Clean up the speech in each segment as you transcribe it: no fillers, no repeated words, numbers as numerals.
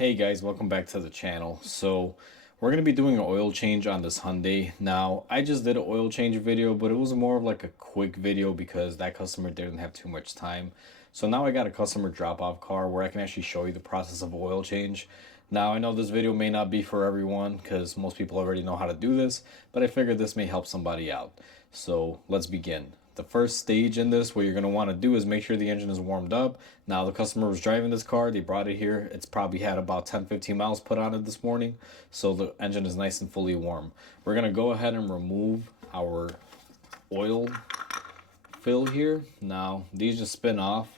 Hey guys, welcome back to the channel. So we're going to be doing an oil change on this Hyundai. Now, I just did an oil change video, but it was more of like a quick video because that customer didn't have too much time. So now I got a customer drop-off car where I can actually show you the process of oil change. Now, I know this video may not be for everyone because most people already know how to do this, but I figured this may help somebody out. So let's begin. The first stage in this, what you're going to want to do is make sure the engine is warmed up. Now, the customer was driving this car, they brought it here. It's probably had about 10-15 miles put on it this morning, so the engine is nice and fully warm. We're going to go ahead and remove our oil fill here. Now, these just spin off.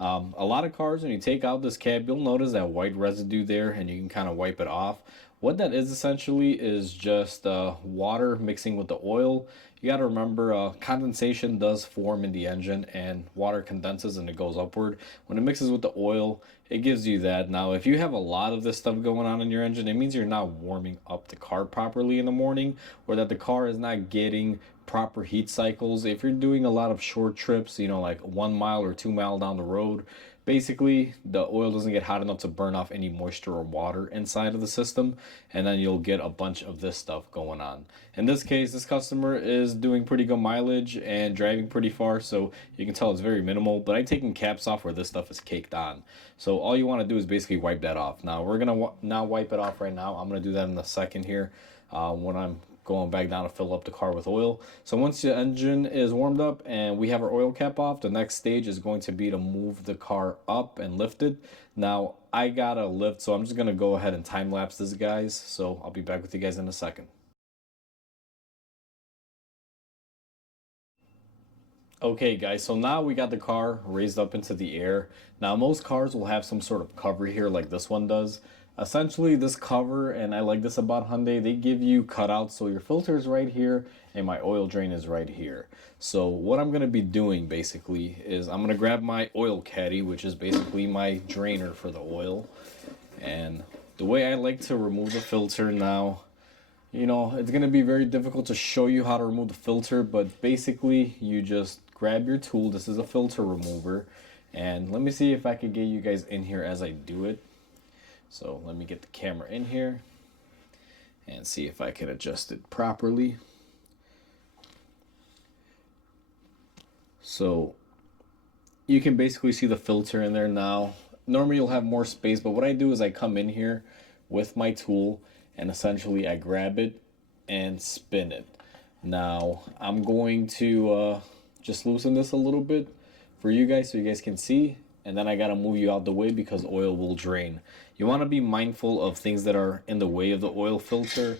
A lot of cars, when you take out this cap, you'll notice that white residue there, and you can kind of wipe it off. What that is essentially is just water mixing with the oil. You got to remember, condensation does form in the engine, and water condenses and it goes upward. When it mixes with the oil, it gives you that. Now, if you have a lot of this stuff going on in your engine, it means you're not warming up the car properly in the morning, or that the car is not getting proper heat cycles. If you're doing a lot of short trips, like 1 mile or 2 mile down the road, basically the oil doesn't get hot enough to burn off any moisture or water inside of the system, and then you'll get a bunch of this stuff going on. In this case, this customer is doing pretty good mileage and driving pretty far, so you can tell it's very minimal, but I'm taking caps off where this stuff is caked on. So all you want to do is basically wipe that off. Now we're gonna not wipe it off right now. I'm gonna do that in a second here, when I'm going back down to fill up the car with oil. So once the engine is warmed up and we have our oil cap off, the next stage is going to be to move the car up and lift it. Now I got a lift, so I'm just gonna go ahead and time lapse this, guys. So I'll be back with you guys in a second. Okay guys, so now we got the car raised up into the air. Now most cars will have some sort of cover here like this one does. Essentially this cover, and I like this about Hyundai, they give you cutouts, so your filter is right here and my oil drain is right here. So what I'm going to be doing basically is I'm going to grab my oil caddy, which is basically my drainer for the oil. And the way I like to remove the filter now, it's going to be very difficult to show you how to remove the filter, but basically you just grab your tool. This is a filter remover, and let me see if I can get you guys in here as I do it. So let me get the camera in here and see if I can adjust it properly. So you can basically see the filter in there now. Normally you'll have more space, but what I do is I come in here with my tool and essentially I grab it and spin it. Now I'm going to just loosen this a little bit for you guys so you guys can see, and then I gotta move you out the way because oil will drain. You want to be mindful of things that are in the way of the oil filter.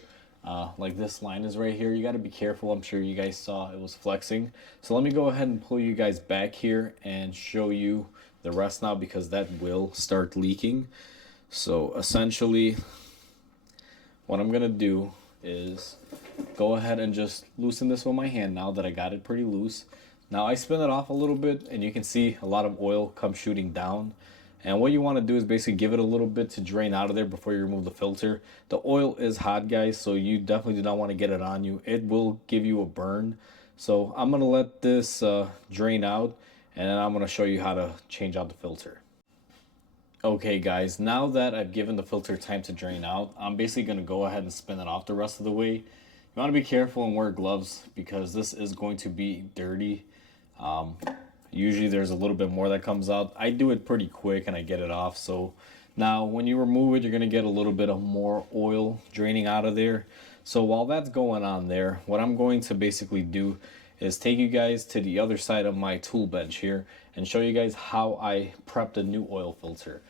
Like this line is right here. You got to be careful. I'm sure you guys saw it was flexing. So let me go ahead and pull you guys back here and show you the rest now, because that will start leaking. So essentially what I'm gonna do is go ahead and just loosen this with my hand now that I got it pretty loose. Now I spin it off a little bit and you can see a lot of oil come shooting down. And what you want to do is basically give it a little bit to drain out of there before you remove the filter. The oil is hot, guys, so you definitely do not want to get it on you. It will give you a burn. So I'm going to let this drain out, and then I'm going to show you how to change out the filter. Okay guys, now that I've given the filter time to drain out, I'm basically going to go ahead and spin it off the rest of the way. You want to be careful and wear gloves because this is going to be dirty. Usually there's a little bit more that comes out. I do it pretty quick and I get it off. So now when you remove it, you're going to get a little bit of more oil draining out of there. So while that's going on there, what I'm going to basically do is take you guys to the other side of my tool bench here and show you guys how I prepped a new oil filter.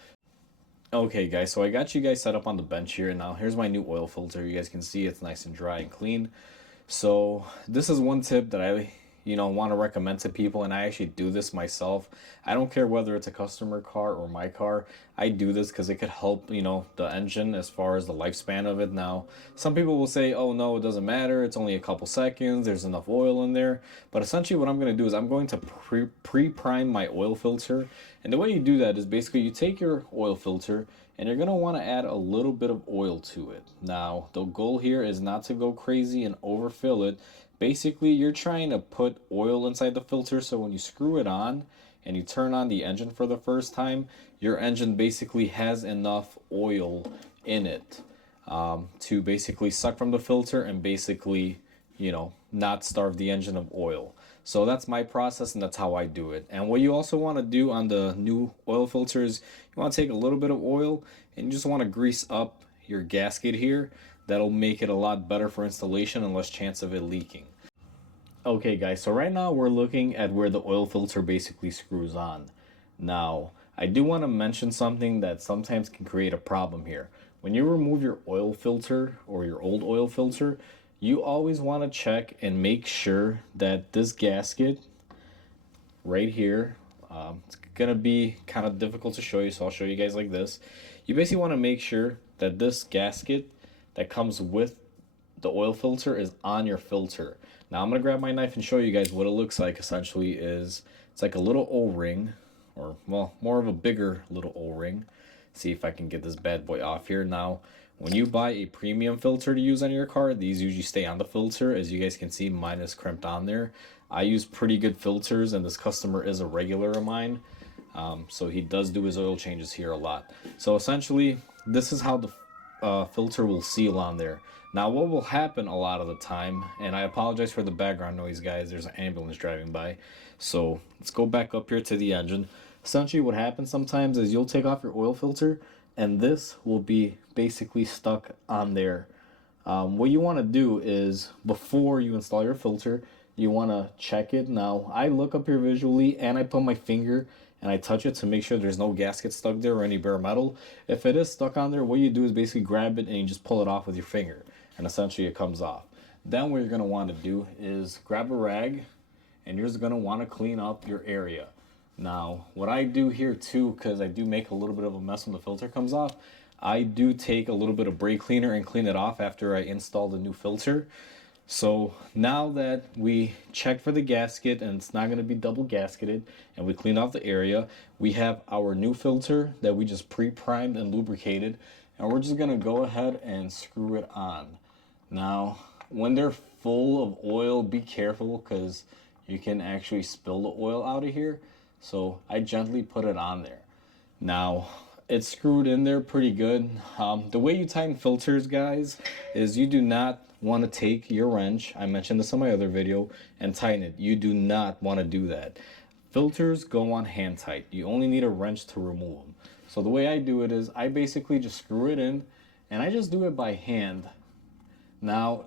Okay guys, so I got you guys set up on the bench here, and now here's my new oil filter. You guys can see it's nice and dry and clean. So this is one tip that I want to recommend to people, and I actually do this myself. I don't care whether it's a customer car or my car. I do this because it could help the engine as far as the lifespan of it. Now some people will say, oh no, it doesn't matter, it's only a couple seconds, there's enough oil in there. But essentially what I'm going to do is I'm going to pre-prime my oil filter, and the way you do that is basically you take your oil filter and you're going to want to add a little bit of oil to it. Now the goal here is not to go crazy and overfill it. Basically, you're trying to put oil inside the filter so when you screw it on, and you turn on the engine for the first time, your engine basically has enough oil in it to basically suck from the filter and basically, not starve the engine of oil. So that's my process, and that's how I do it. And what you also want to do on the new oil filters, you want to take a little bit of oil and you just want to grease up your gasket here. That'll make it a lot better for installation and less chance of it leaking. Okay guys, so right now we're looking at where the oil filter basically screws on. Now, I do want to mention something that sometimes can create a problem here. When you remove your oil filter or your old oil filter, you always want to check and make sure that this gasket right here, it's gonna be kind of difficult to show you, so I'll show you guys like this. You basically want to make sure that this gasket that comes with the oil filter is on your filter. Now I'm gonna grab my knife and show you guys what it looks like. Essentially is it's like a little O-ring, or well, more of a bigger little O-ring. See if I can get this bad boy off here. Now when you buy a premium filter to use on your car, these usually stay on the filter. As you guys can see, mine is crimped on there. I use pretty good filters, and this customer is a regular of mine, so he does do his oil changes here a lot. So essentially this is how the filter will seal on there. Now what will happen a lot of the time, and I apologize for the background noise guys, there's an ambulance driving by, so let's go back up here to the engine. Essentially what happens sometimes is you'll take off your oil filter and this will be basically stuck on there. What you want to do is, before you install your filter, you want to check it. Now I look up here visually and I put my finger and I touch it to make sure there's no gasket stuck there or any bare metal. If it is stuck on there, what you do is basically grab it and you just pull it off with your finger, and essentially it comes off. Then what you're going to want to do is grab a rag and you're just going to want to clean up your area. Now what I do here too, because I do make a little bit of a mess when the filter comes off, I do take a little bit of brake cleaner and clean it off after I install the new filter. So now that we checked for the gasket and it's not going to be double gasketed, and we cleaned off the area, we have our new filter that we just pre-primed and lubricated, and we're just going to go ahead and screw it on. Now when they're full of oil, be careful because you can actually spill the oil out of here. So I gently put it on there. Now it's screwed in there pretty good. The way you tighten filters guys is you do not want to take your wrench, I mentioned this in my other video, and tighten it. You do not want to do that. Filters go on hand tight. You only need a wrench to remove them. So the way I do it is I basically just screw it in and I just do it by hand. Now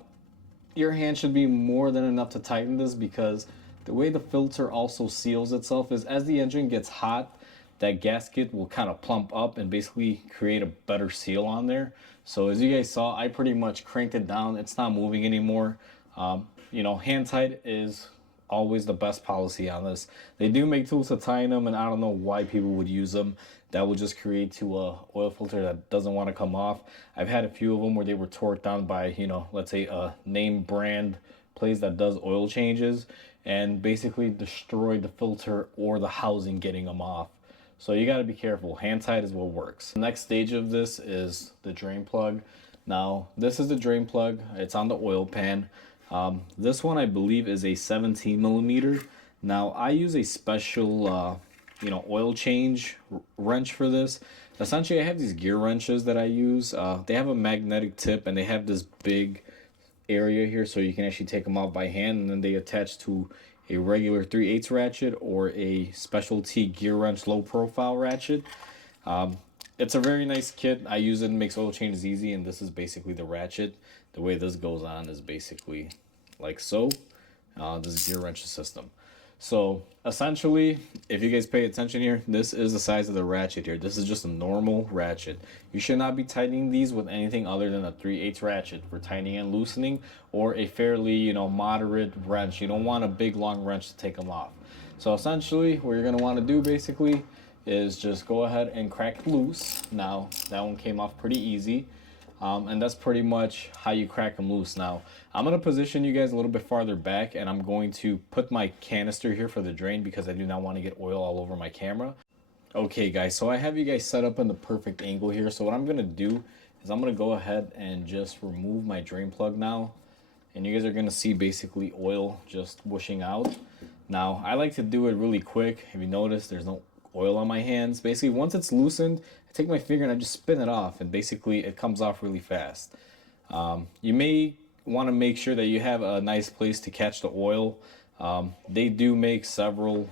your hand should be more than enough to tighten this, because the way the filter also seals itself is as the engine gets hot, that gasket will kind of plump up and basically create a better seal on there. So as you guys saw, I pretty much cranked it down. It's not moving anymore. Hand tight is always the best policy on this. They do make tools to tighten them, and I don't know why people would use them. That will just create to a oil filter that doesn't want to come off. I've had a few of them where they were torqued down by, let's say a name brand place that does oil changes, and basically destroyed the filter or the housing getting them off. So you got to be careful. Hand tight is what works. The next stage of this is the drain plug. Now this is the drain plug. It's on the oil pan. This one I believe is a 17 millimeter. Now I use a special oil change wrench for this. Essentially I have these gear wrenches that I use. They have a magnetic tip and they have this big area here, so you can actually take them out by hand, and then they attach to a regular 3/8 ratchet or a specialty gear wrench low profile ratchet. It's a very nice kit. I use it and makes oil changes easy, and this is basically the ratchet. The way this goes on is basically like so. This gear wrench system. So essentially, if you guys pay attention here, this is the size of the ratchet here. This is just a normal ratchet. You should not be tightening these with anything other than a 3/8 ratchet for tightening and loosening, or a fairly, moderate wrench. You don't want a big long wrench to take them off. So essentially, what you're gonna want to do basically is just go ahead and crack it loose. Now that one came off pretty easy. And that's pretty much how you crack them loose. Now I'm going to position you guys a little bit farther back, and I'm going to put my canister here for the drain because I do not want to get oil all over my camera. Okay guys, so I have you guys set up in the perfect angle here. So what I'm going to do is I'm going to go ahead and just remove my drain plug now, and you guys are going to see basically oil just whooshing out. Now, I like to do it really quick. If you notice, there's no oil on my hands. Basically, once it's loosened, I take my finger and I just spin it off, and basically it comes off really fast. You may want to make sure that you have a nice place to catch the oil. They do make several,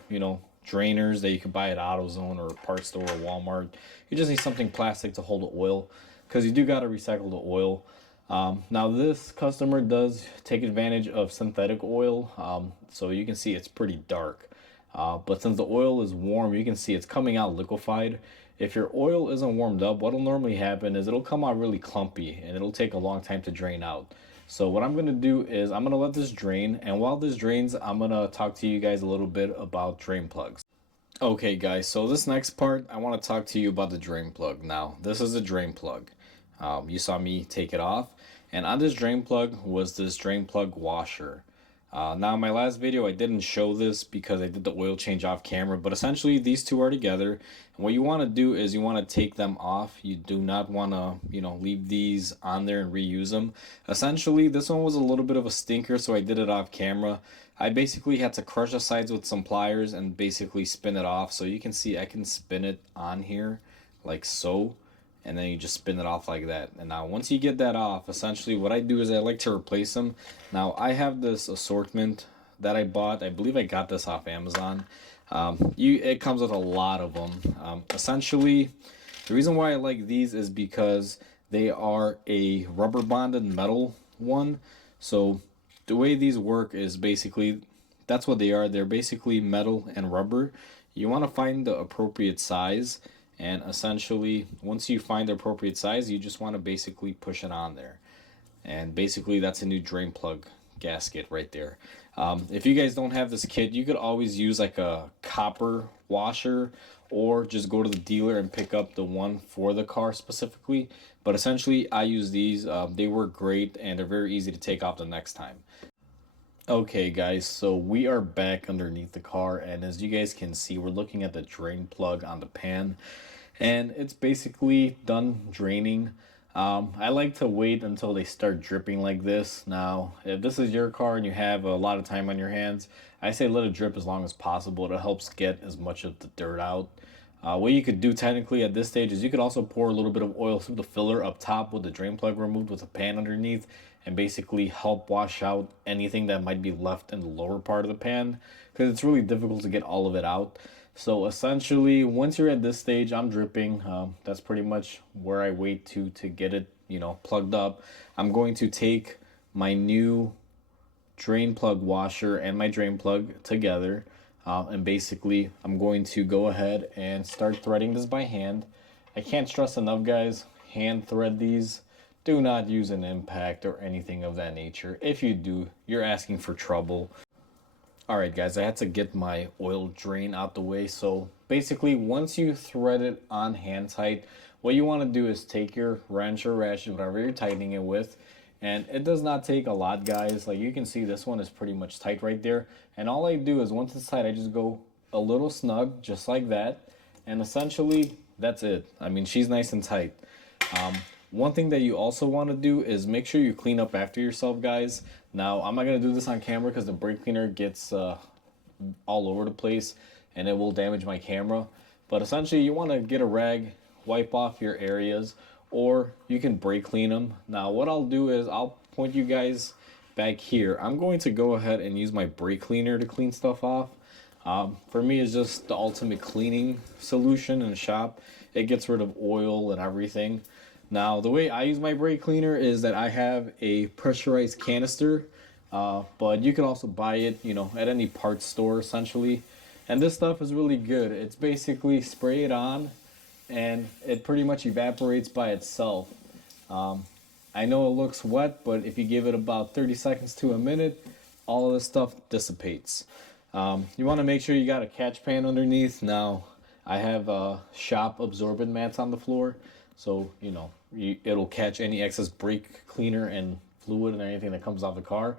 drainers that you can buy at AutoZone or Parts Store or Walmart. You just need something plastic to hold the oil because you do got to recycle the oil. Now this customer does take advantage of synthetic oil, so you can see it's pretty dark. But since the oil is warm, you can see it's coming out liquefied. If your oil isn't warmed up, what'll normally happen is it'll come out really clumpy and it'll take a long time to drain out. So what I'm gonna do is I'm gonna let this drain, and while this drains, I'm gonna talk to you guys a little bit about drain plugs. Okay guys, so this next part, I want to talk to you about the drain plug. Now, this is a drain plug. You saw me take it off, and on this drain plug was this drain plug washer. Now, in my last video, I didn't show this because I did the oil change off camera, but essentially these two are together. And what you want to do is you want to take them off. You do not want to, leave these on there and reuse them. Essentially, this one was a little bit of a stinker, so I did it off camera. I basically had to crush the sides with some pliers and basically spin it off. So you can see I can spin it on here like so, and then you just spin it off like that. And now once you get that off, essentially what I do is I like to replace them. Now I have this assortment that I bought. I believe I got this off Amazon. It comes with a lot of them. Essentially, the reason why I like these is because they are a rubber bonded metal one. So the way these work is basically that's what they are. They're basically metal and rubber. You want to find the appropriate size, and essentially once you find the appropriate size, you just want to basically push it on there. And basically that's a new drain plug gasket right there. If you guys don't have this kit, you could always use like a copper washer, or just go to the dealer and pick up the one for the car specifically. But essentially I use these. They work great and they're very easy to take off the next time. Okay guys, so we are back underneath the car, and as you guys can see, we're looking at the drain plug on the pan, and it's basically done draining. I like to wait until they start dripping like this. Now, if this is your car and you have a lot of time on your hands, I say let it drip as long as possible. It helps get as much of the dirt out. What you could do technically at this stage is you could also pour a little bit of oil through the filler up top with the drain plug removed with a pan underneath, and basically help wash out anything that might be left in the lower part of the pan, because it's really difficult to get all of it out. So essentially, once you're at this stage, I'm dripping. That's pretty much where I wait to get it, plugged up. I'm going to take my new drain plug washer and my drain plug together, and basically I'm going to go ahead and start threading this by hand. I can't stress enough, guys, hand thread these. Do not use an impact or anything of that nature. If you do, you're asking for trouble. Alright guys, I had to get my oil drain out the way. So basically, once you thread it on hand tight, what you want to do is take your wrench or ratchet, whatever you're tightening it with, and it does not take a lot, guys. Like you can see, this one is pretty much tight right there, and all I do is once it's tight, I just go a little snug just like that, and essentially that's it. I mean, she's nice and tight. One thing that you also want to do is make sure you clean up after yourself, guys. Now, I'm not going to do this on camera because the brake cleaner gets all over the place and it will damage my camera. But essentially, you want to get a rag, wipe off your areas, or you can brake clean them. Now, what I'll do is I'll point you guys back here. I'm going to go ahead and use my brake cleaner to clean stuff off. For me, it's just the ultimate cleaning solution in the shop. It gets rid of oil and everything. Now, the way I use my brake cleaner is that I have a pressurized canister, but you can also buy it, at any parts store, essentially. And this stuff is really good. It's basically spray it on, and it pretty much evaporates by itself. I know it looks wet, but if you give it about 30 seconds to a minute, all of this stuff dissipates. You want to make sure you got a catch pan underneath. Now, I have shop absorbent mats on the floor, so, it'll catch any excess brake cleaner and fluid and anything that comes off the car.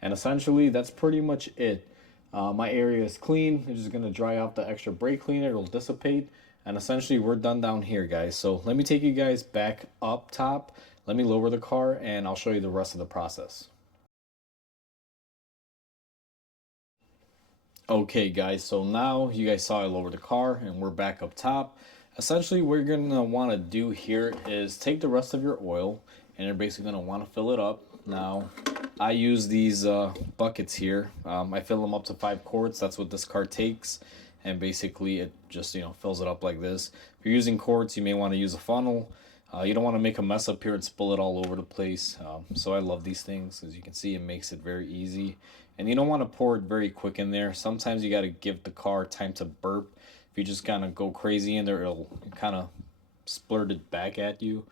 And essentially, that's pretty much it. My area is clean. It's just going to dry out the extra brake cleaner. It'll dissipate. And essentially, we're done down here, guys. So let me take you guys back up top. Let me lower the car, and I'll show you the rest of the process. Okay guys, so now you guys saw I lowered the car and we're back up top. Essentially what you're gonna want to do here is take the rest of your oil and you're basically gonna want to fill it up. Now I use these buckets here. I fill them up to 5 quarts. That's what this car takes, and basically it just fills it up like this. If you're using quarts, you may want to use a funnel. You don't want to make a mess up here and spill it all over the place. So I love these things. As you can see, it makes it very easy. And you don't want to pour it very quick in there. Sometimes you got to give the car time to burp. If you just kind of go crazy in there, it'll kind of splurt it back at you.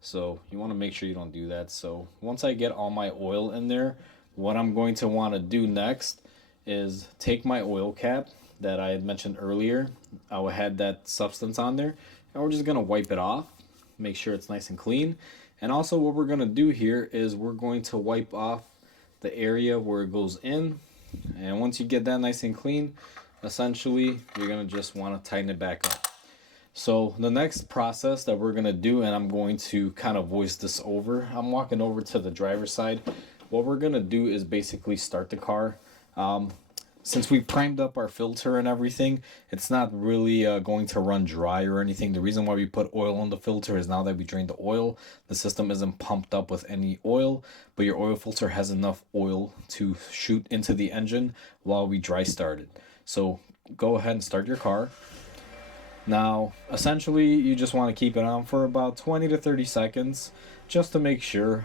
So you want to make sure you don't do that. So once I get all my oil in there, what I'm going to want to do next is take my oil cap that I had mentioned earlier. I had that substance on there, and we're just going to wipe it off. Make sure it's nice and clean. And also what we're going to do here is we're going to wipe off the area where it goes in, and once you get that nice and clean, essentially you're gonna just want to tighten it back up. So the next process that we're gonna do, and I'm going to kind of voice this over, I'm walking over to the driver's side. What we're gonna do is basically start the car. Since we primed up our filter and everything, it's not really going to run dry or anything. The reason why we put oil on the filter is now that we drained the oil, the system isn't pumped up with any oil, but your oil filter has enough oil to shoot into the engine while we dry start it. So go ahead and start your car. Now, essentially, you just want to keep it on for about 20 to 30 seconds just to make sure.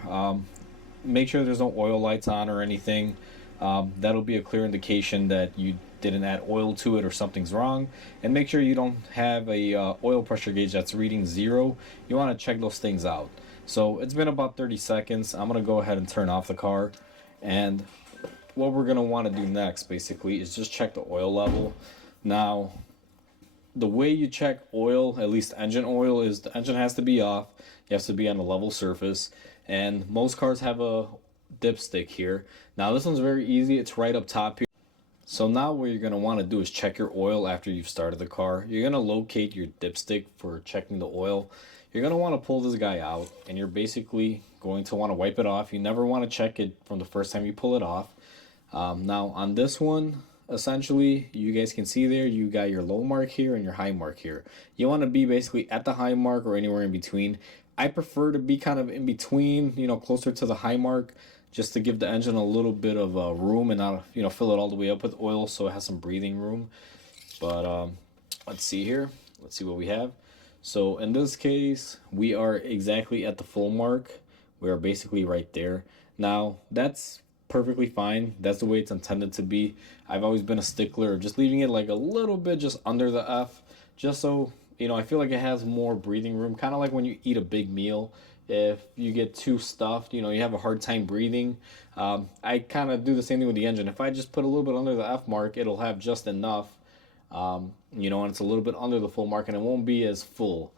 Make sure there's no oil lights on or anything. That'll be a clear indication that you didn't add oil to it or something's wrong. And make sure you don't have a oil pressure gauge that's reading 0. You want to check those things out. So it's been about 30 seconds. I'm going to go ahead and turn off the car. And what we're going to want to do next basically is just check the oil level. Now, the way you check oil, at least engine oil, is the engine has to be off. It has to be on a level surface. And most cars have a dipstick here. Now this one's very easy. It's right up top here. So now what you're going to want to do is check your oil after you've started the car. You're going to locate your dipstick for checking the oil. You're going to want to pull this guy out, and you're basically going to want to wipe it off. You never want to check it from the first time you pull it off. Now on this one, essentially, you guys can see there, you got your low mark here and your high mark here. You want to be basically at the high mark or anywhere in between. I prefer to be kind of in between, closer to the high mark, just to give the engine a little bit of room and not, fill it all the way up with oil, so it has some breathing room. But let's see here. Let's see what we have. So in this case, we are exactly at the full mark. We are basically right there. Now, that's perfectly fine. That's the way it's intended to be. I've always been a stickler of just leaving it like a little bit just under the F, just so, I feel like it has more breathing room, kind of like when you eat a big meal. If you get too stuffed, you have a hard time breathing. I kind of do the same thing with the engine. If I just put a little bit under the F mark, it'll have just enough, and it's a little bit under the full mark, and it won't be as full.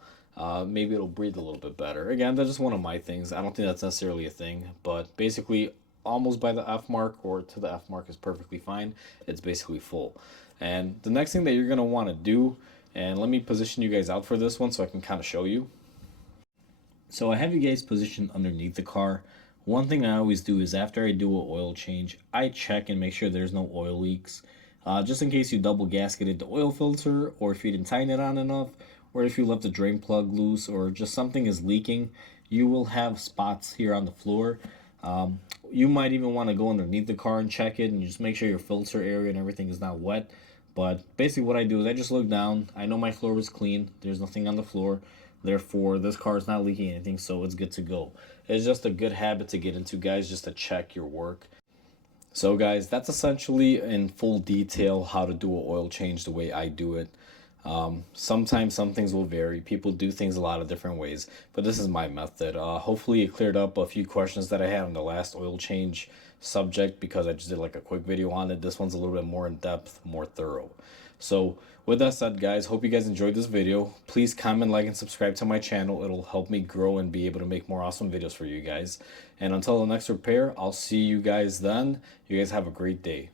Maybe it'll breathe a little bit better. Again, that's just one of my things. I don't think that's necessarily a thing, but basically almost by the F mark or to the F mark is perfectly fine. It's basically full. And the next thing that you're going to want to do, and let me position you guys out for this one so I can kind of show you. So I have you guys positioned underneath the car. One thing I always do is after I do an oil change, I check and make sure there's no oil leaks. Just in case you double gasketed the oil filter, or if you didn't tighten it on enough, or if you left the drain plug loose, or just something is leaking, you will have spots here on the floor. You might even want to go underneath the car and check it and just make sure your filter area and everything is not wet. But basically what I do is I just look down. I know my floor was clean. There's nothing on the floor. Therefore, this car is not leaking anything, so it's good to go. It's just a good habit to get into, guys, just to check your work. So, guys, that's essentially in full detail how to do an oil change the way I do it. Sometimes some things will vary. People do things a lot of different ways, but this is my method. Hopefully it cleared up a few questions that I had on the last oil change subject, because I just did like a quick video on it. This one's a little bit more in depth, more thorough. So with that said, guys, hope you guys enjoyed this video. Please comment, like, and subscribe to my channel. It'll help me grow and be able to make more awesome videos for you guys. And until the next repair, I'll see you guys then. You guys have a great day.